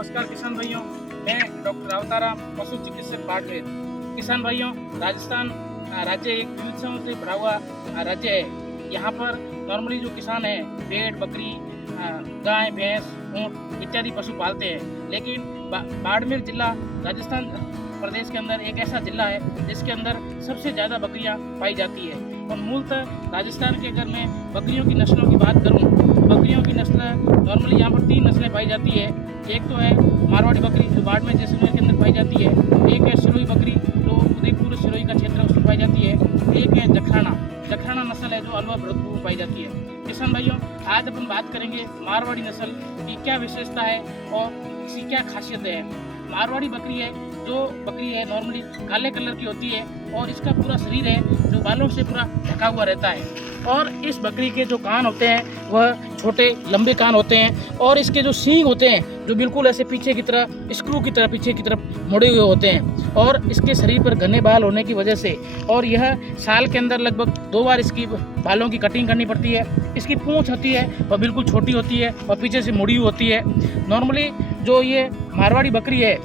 नमस्कार किसान भाइयों, मैं डॉक्टर अवताराम, पशु चिकित्सक बाड़मेर। किसान भाइयों, राजस्थान राज्य एक विविधताओं से भरा हुआ राज्य है। यहाँ पर नॉर्मली जो किसान हैं भेड़, बकरी, गाय, भैंस, ऊँट इत्यादि पशु पालते हैं। लेकिन बाड़मेर जिला राजस्थान प्रदेश के अंदर एक ऐसा जिला है जिसके अंदर सबसे ज़्यादा बकरियाँ पाई जाती है। और मूलतः राजस्थान के अगर मैं बकरियों की नस्लों की बात करूँ तो बकरियों की नस्ल नॉर्मली यहाँ पर 3 नस्लें पाई जाती है। एक तो है मारवाड़ी बकरी जो बाड़मेर जैसलमेर के अंदर पाई जाती है। एक है सिरोही बकरी जो उदयपुर सिरोही का क्षेत्र है उसमें पाई जाती है। एक है जखराना नस्ल है जो अलवर भरतपुर में पाई जाती है। किसान भाइयों, आज अपन बात करेंगे मारवाड़ी नस्ल की क्या विशेषता है और इसकी क्या खासियत है। मारवाड़ी बकरी है जो बकरी है नॉर्मली काले कलर की होती है और इसका पूरा शरीर है जो बालों से पूरा ढका हुआ रहता है। और इस बकरी के जो कान होते हैं वह छोटे लंबे कान होते हैं और इसके जो सींग होते हैं जो बिल्कुल ऐसे पीछे की तरह स्क्रू की तरह पीछे की तरफ मुड़े हुए होते हैं। और इसके शरीर पर घने बाल होने की वजह से और यह साल के अंदर लगभग 2 बार इसकी बालों की कटिंग करनी पड़ती है। इसकी पूंछ होती है वह बिल्कुल छोटी होती है और पीछे से मुड़ी हुई होती है। नॉर्मली जो ये मारवाड़ी बकरी है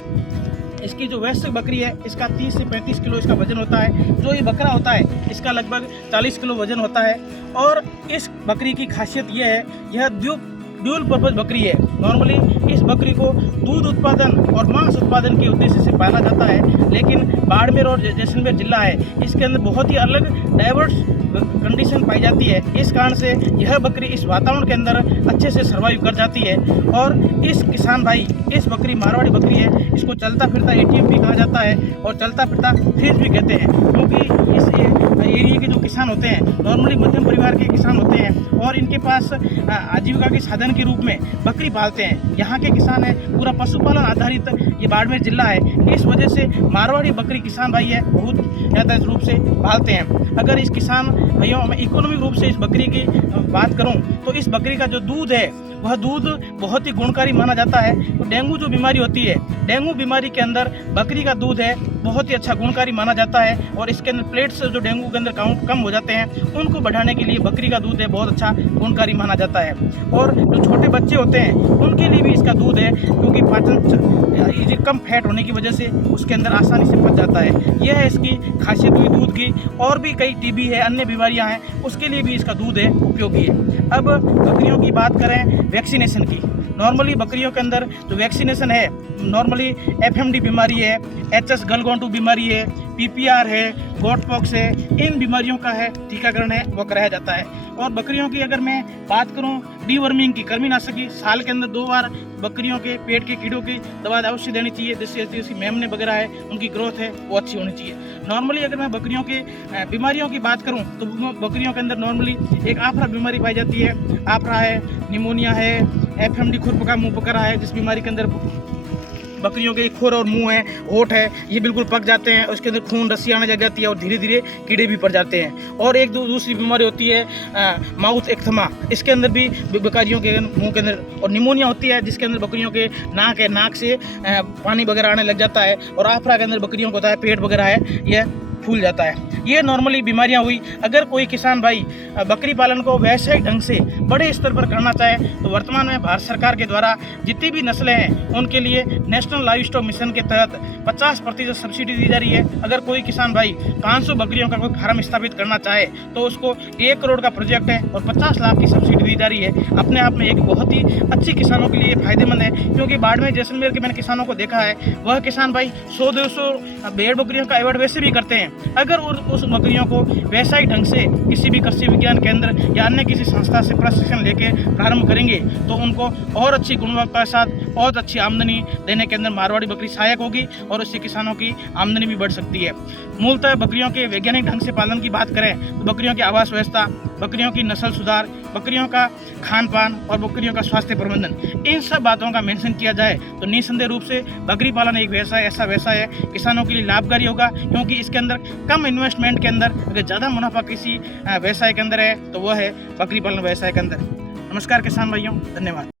इसकी जो वयस्क बकरी है इसका 30 से 35 किलो इसका वजन होता है। जो ये बकरा होता है इसका लगभग 40 किलो वजन होता है। और इस बकरी की खासियत ये है, यह ड्यूल पर्पज बकरी है। नॉर्मली इस बकरी को दूध उत्पादन और मांस उत्पादन के उद्देश्य से पाला जाता है। लेकिन बाड़मेर और जैसलमेर जिला है इसके अंदर बहुत ही अलग डाइवर्स कंडीशन पाई जाती है। इस कारण से यह बकरी इस वातावरण के अंदर अच्छे से सर्वाइव कर जाती है। और इस किसान भाई इस बकरी मारवाड़ी बकरी है इसको चलता फिरता एटीएम भी कहा जाता है और चलता फिरता फ्रीज भी कहते हैं। क्योंकि इस एरिया के जो किसान होते हैं नॉर्मली मध्यम परिवार के किसान होते हैं और इनके पास आजीविका के साधन के रूप में बकरी पालते हैं। यहाँ के किसान है पूरा पशुपालन आधारित ये बाड़मेर जिला है। इस वजह से मारवाड़ी बकरी किसान भाई है बहुत ज़्यादा रूप से पालते हैं। अगर इस किसान भाइयों मैं इकोनॉमिक रूप से इस बकरी की बात करूं तो इस बकरी का जो दूध है वह दूध बहुत ही गुणकारी माना जाता है। तो डेंगू जो बीमारी होती है, डेंगू बीमारी के अंदर बकरी का दूध है बहुत ही अच्छा गुणकारी माना जाता है। और इसके अंदर प्लेट्स जो डेंगू के अंदर काउंट कम हो जाते हैं उनको बढ़ाने के लिए बकरी का दूध है बहुत अच्छा गुणकारी माना जाता है। और जो छोटे बच्चे होते हैं उनके लिए भी इसका दूध है क्योंकि पाचन कम फैट होने की वजह से उसके अंदर आसानी से पच जाता है। यह है इसकी खासियत हुई दूध की। और भी कई टीबी है, अन्य बीमारियां हैं, उसके लिए भी इसका दूध है उपयोगी है। अब बकरियों की बात करें वैक्सीनेशन की। नॉर्मली बकरियों के अंदर जो वैक्सीनेशन है नॉर्मली एफएमडी बीमारी है, एचएस गलगोंटू बीमारी है, पीपीआर है, गोटपॉक्स है, इन बीमारियों का है टीकाकरण है वह कराया जाता है। और बकरियों की अगर मैं बात करूं डीवर्मिंग की, कृमिनाशक की, साल के अंदर 2 बार बकरियों के पेट के कीड़ों की दवा अवश्य देनी चाहिए जिससे उसकी मेमने वगैरह है उनकी ग्रोथ है वो अच्छी होनी चाहिए। नॉर्मली अगर मैं बकरियों के बीमारियों की बात करूं तो बकरियों के अंदर नॉर्मली एक आफरा बीमारी पाई जाती है। आफरा है, निमोनिया है, एफएमडी खुरपका मुंह पकड़ा है जिस बीमारी के अंदर बकरियों के खुर और मुंह है, होठ है, ये बिल्कुल पक जाते हैं। उसके अंदर खून रस्सी आने लग जाती है और धीरे धीरे कीड़े भी पड़ जाते हैं। और एक दूसरी बीमारी होती है माउथ एक्थमा, इसके अंदर भी बकरियों के मुंह के अंदर और निमोनिया होती है जिसके अंदर बकरियों के नाक है, नाक से पानी वगैरह आने लग जाता है। और आफरा के अंदर बकरियों को होता है पेट वगैरह है यह फूल जाता है। ये नॉर्मली बीमारियां हुई। अगर कोई किसान भाई बकरी पालन को वैश्विक ढंग से बड़े स्तर पर करना चाहे तो वर्तमान में भारत सरकार के द्वारा जितनी भी नस्लें हैं उनके लिए नेशनल लाइव स्टॉक मिशन के तहत 50% सब्सिडी दी जा रही है। अगर कोई किसान भाई 500 बकरियों का कोई फार्म स्थापित करना चाहे तो उसको 1 करोड़ का प्रोजेक्ट है और 50 लाख की सब्सिडी दी जा रही है। अपने आप में एक बहुत ही अच्छी किसानों के लिए फायदेमंद है। क्योंकि बाड़मेर जैसलमेर के मैंने किसानों को देखा है वह किसान भाई 100-200 भेड़ बकरियों का एवॉर्ड वैसे भी करते हैं। अगर उस बकरियों को व्यावसायिक ढंग से किसी भी कृषि विज्ञान केंद्र या अन्य किसी संस्था से प्रशिक्षण लेके प्रारंभ करेंगे तो उनको और अच्छी गुणवत्ता के साथ बहुत अच्छी आमदनी देने के अंदर मारवाड़ी बकरी सहायक होगी और इससे किसानों की आमदनी भी बढ़ सकती है। मूलतः बकरियों के वैज्ञानिक ढंग से पालन की बात करें तो बकरियों की आवास व्यवस्था, बकरियों की नस्ल सुधार, बकरियों का खान पान और बकरियों का स्वास्थ्य प्रबंधन, इन सब बातों का मेंशन किया जाए तो निसंदेह रूप से बकरी पालन एक ऐसा व्यवसाय है किसानों के लिए लाभकारी होगा। क्योंकि इसके अंदर कम इन्वेस्टमेंट के अंदर अगर ज़्यादा मुनाफा किसी व्यवसाय के अंदर है तो वह है बकरी पालन व्यवसाय के अंदर। नमस्कार किसान भाइयों, धन्यवाद।